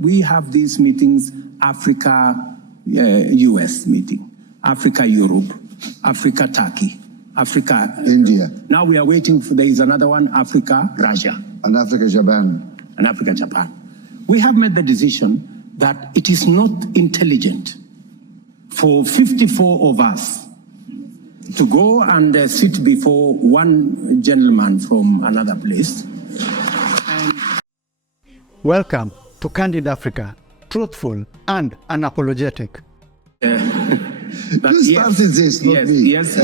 We have these meetings, Africa-US meeting, Africa-Europe, Africa-Turkey, Africa-India. Now we are waiting for, there is another one, Africa-Russia. And Africa-Japan. And Africa-Japan. We have made the decision that it is not intelligent for 54 of us to go and sit before one gentleman from another place. Welcome to Candid Africa, truthful and unapologetic. Who started this, not me? Yes.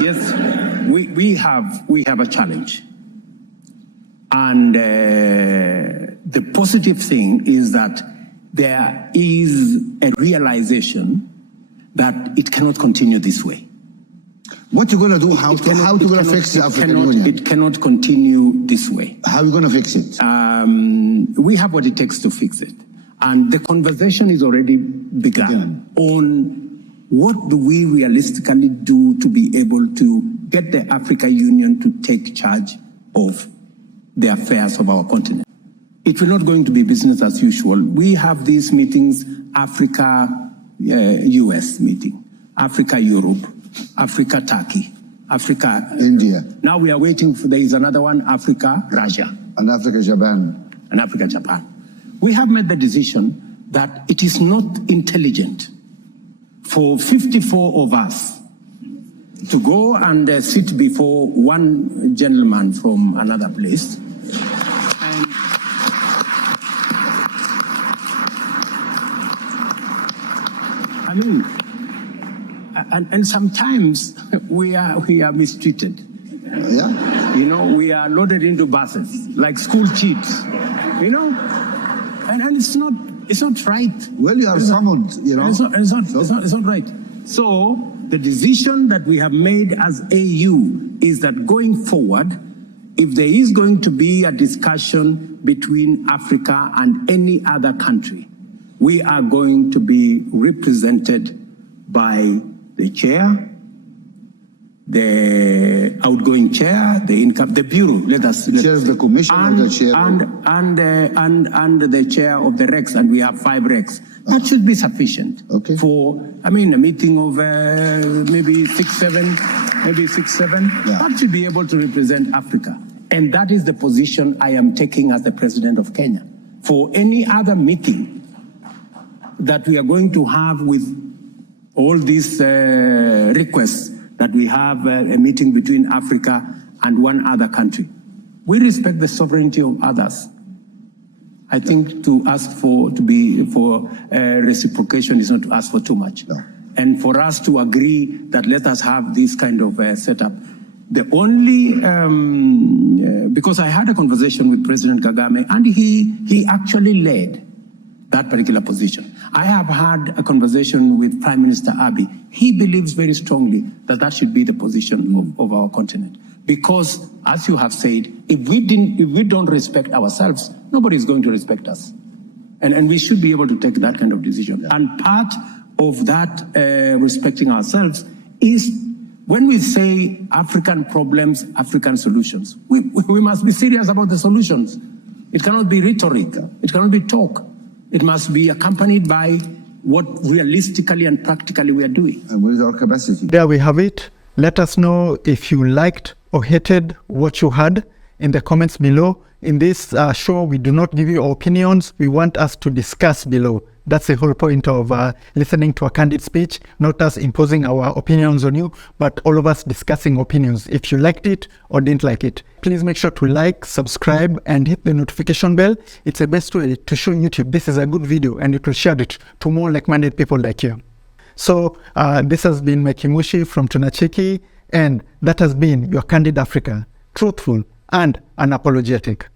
We have a challenge. And the positive thing is that there is a realization that it cannot continue this way. What you going to do? How you going to fix the African Union? It cannot continue this way. How are you going to fix it? We have what it takes to fix it. And the conversation is already begun on what do we realistically do to be able to get the African Union to take charge of the affairs of our continent. It will not going to be business as usual. We have these meetings, Africa-US meeting, Africa-Europe, Africa-Turkey, Africa-India. Now we are waiting for, there is another one, Africa-Russia. And Africa-Japan. And Africa-Japan. We have made the decision that it is not intelligent for 54 of us to go and sit before one gentleman from another place. And sometimes we are mistreated. Yeah. You know, we are loaded into buses like school cheats. You know, and it's not right. Well, you are summoned. You know, it's not right. So the decision that we have made as AU is that going forward, if there is going to be a discussion between Africa and any other country, we are going to be represented by the chair, the outgoing chair, the bureau. Chair of the commission, and or the chair, and the chair of the Rex, and we have 5 Rex. That should be sufficient for a meeting of maybe 6, 7. Yeah. That should be able to represent Africa, and that is the position I am taking as the President of Kenya. For any other meeting that we are going to have with all these requests that we have a meeting between Africa and one other country. We respect the sovereignty of others. I think to ask for reciprocation is not to ask for too much. No. And for us to agree that let us have this kind of setup. The only, because I had a conversation with President Kagame and he actually led that particular position. I have had a conversation with Prime Minister Abiy. He believes very strongly that that should be the position of our continent. Because, as you have said, if we don't respect ourselves, nobody is going to respect us. And we should be able to take that kind of decision. Yeah. And part of that respecting ourselves is when we say African problems, African solutions, we must be serious about the solutions. It cannot be rhetoric. It cannot be talk. It must be accompanied by what realistically and practically we are doing. And what is our capacity? There we have it. Let us know if you liked or hated what you heard in the comments below. In this show, we do not give you our opinions. We want us to discuss below. That's the whole point of listening to a candid speech, not us imposing our opinions on you, but all of us discussing opinions. If you liked it or didn't like it, please make sure to like, subscribe, and hit the notification bell. It's the best way to show YouTube this is a good video, and it will share it to more like-minded people like you. So this has been Mekimushi from Tunachiki, and that has been your Candid Africa, truthful and unapologetic.